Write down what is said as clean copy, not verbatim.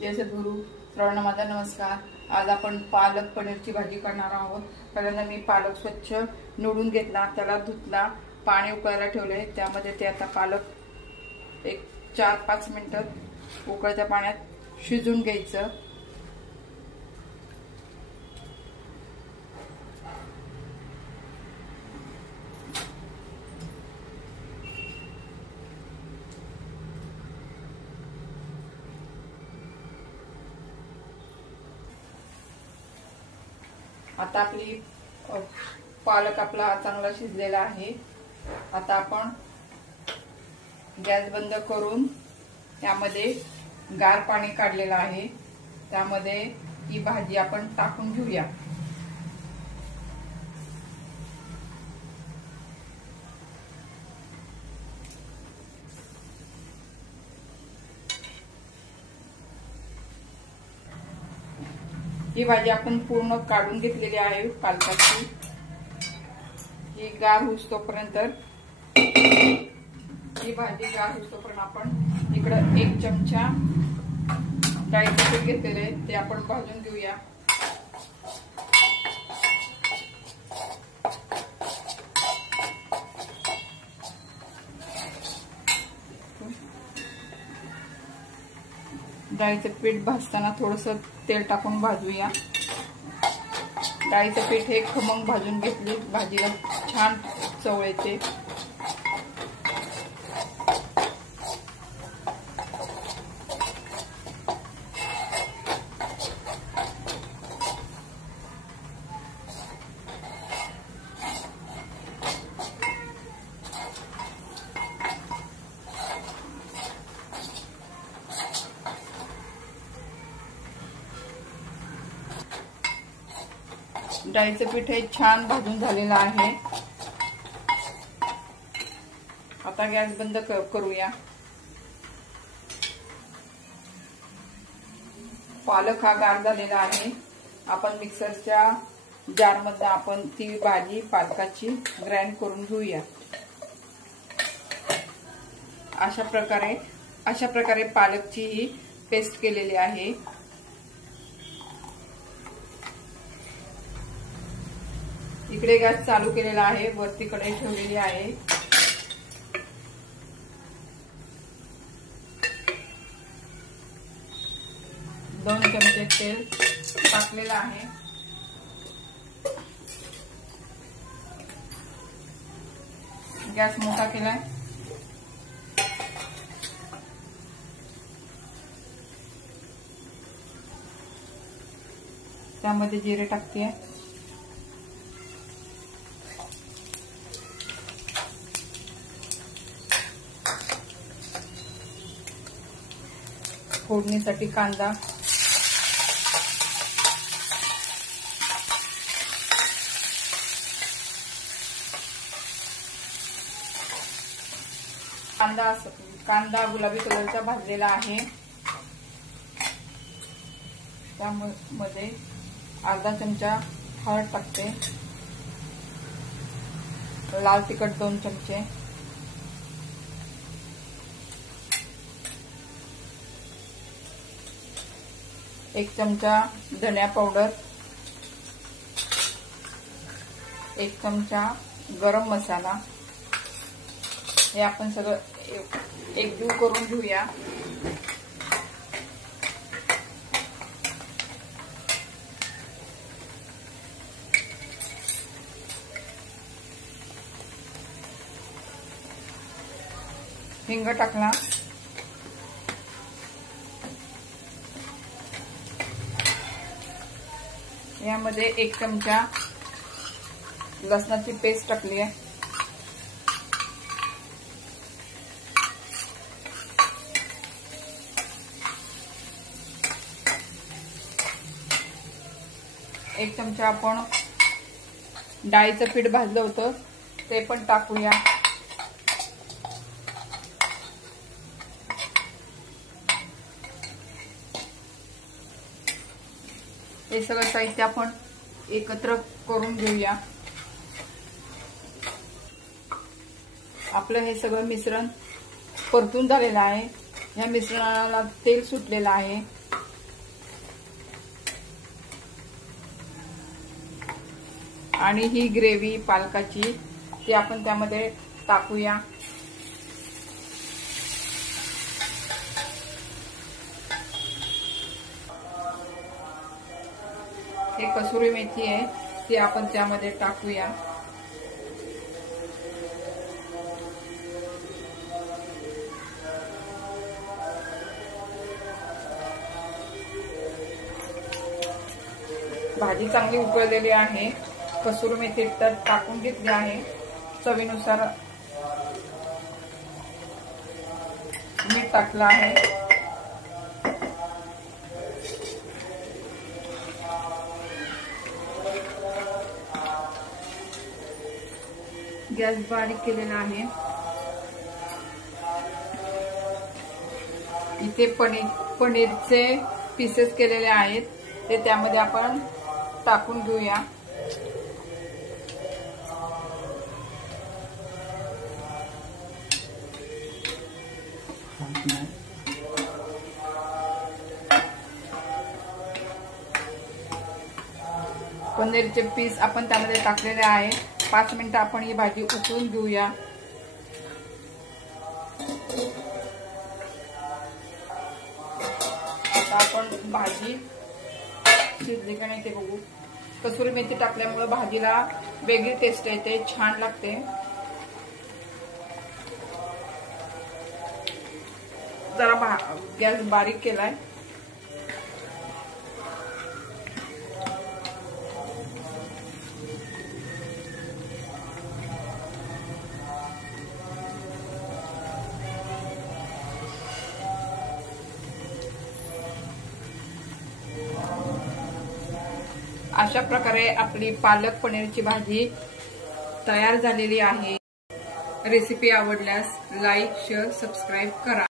जय सद्गुरू. सर्वांना माझा नमस्कार. आज आपण पालक पनीरची भाजी करणार आहोत. पहिल्यांदा मी पालक स्वच्छ निवडून घेतला, त्याला धुतला, पाणी उकळायला ठेवले. त्यामध्ये ते आता पालक एक 4-5 मिनिटं उकळत्या पाण्यात शिजून घ्यायचं. आता आपली पालक आपला चांगला शिजलेला आहे. आता आपण गॅस बंद करून त्यामध्ये गार पाणी काढलेलं आहे, त्यामध्ये ही भाजी आपण टाकून घेऊया. ही भाजी आपण पूर्ण काढून घेतलेली आहे पालकाची. ही गार होऊस तोपर्यंत आपण इकडं 1 चमचा डाळीचं पीठ घेतलेलं आहे, ते आपण भाजून घेऊया. डाळीचं पीठ भाजताना थोडंसं तेल टाकून भाजूया. डाळीचं पीठ हे खमंग भाजून घेतले, भाजीला छान चव येते. डाळीचं पीठ हे छान भाजून झालेलं आहे. आता गॅस बंद करूया. पालक हा गार झालेला आहे. आपण मिक्सरच्या जार मध्ये आपण ती भाजी पालकाची ग्राइंड करून घेऊया. अशा प्रकारे पालकची ही पेस्ट केलेली आहे. इकडे गॅस चालू केलेला आहे, वरती कढई ठेवलेली आहे. दोन चमचे तेल टाकलेलं आहे. गॅस मोठा केलाय. त्यामध्ये जिरे टाकते. फोडणीसाठी कांदा, गुलाबी कलरचा भाजलेला आहे. त्यामध्ये अर्धा चमचा हळद टाकते. लाल तिखट 2 चमचे, एक चमचा धनिया पावडर, 1 चमचा गरम मसाला. हे आपण सगळं एकजीव करून घेऊया. हिंग टाकला. यामध्ये 1 चमचा लसणाची पेस्ट टाकली आहे. एक चमचा आपण डाळीचं पीठ भाजलं होतं ते पण टाकूया. हे सगळं साहित्य आपण एकत्र करून घेऊया. आपलं हे सगळं मिश्रण परतून झालेलं आहे. या मिश्रणाला तेल सुटलेलं आहे. आणि ही ग्रेव्ही पालकाची ती आपण त्यामध्ये टाकूया। हे कसुरी मेथी आहे ती आपण त्यामध्ये टाकूया। भाजी चांगली उकळलेली आहे, कसुरी मेथी तर टाकून घेतली आहे। चवीनुसार मीठ टाकलं आहे। गॅस बारीक केलेला आहे। इथे पनीरचे पीसेस केलेले आहेत ते त्यामध्ये आपण टाकून घेऊया। पनीरचे पीस आपण त्यामध्ये टाकलेले आहे। 5 मिनिटं आपण ही भाजी उकळून घेऊया। आता आपण भाजी शिजली का नाही ते बघू। कसुरी मेथी टाकल्यामुळे भाजीला वेगळी टेस्ट येते, छान लागते। जरा गॅस बारीक केलाय। अशा प्रकारे आपली पालक पनीरची भाजी तयार झालेली आहे। रेसिपी आवडल्यास लाईक, शेअर, सबस्क्राईब करा।